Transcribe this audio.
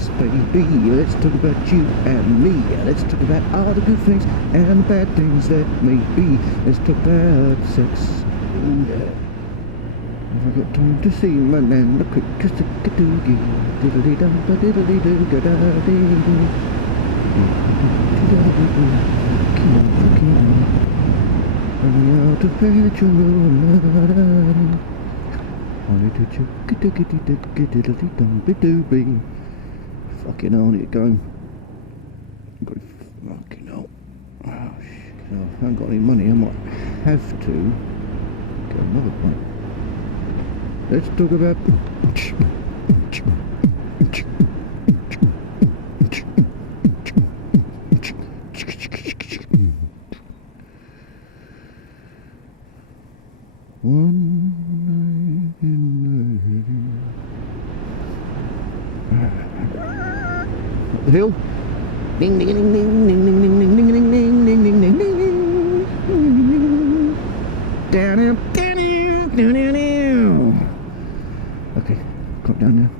sex, baby. Let's talk about you and me. Let's talk about all the good things and the bad things that may be. Let's talk about sex. Yeah. Have I got time to see my man? Look at just a doogie. Diddly dum ba diddly doo da da dee. Running out of petrol. Only to check diddly dum ba doobie. Fucking on it going. Fucking hell. Oh shit. I haven't got any money. I might have to get another one. Let's talk about one night in up the hill. Ding ding ding ding ding ding ding ding ding ding ding ding ding ding ding. Down down down down down. Okay, come down now.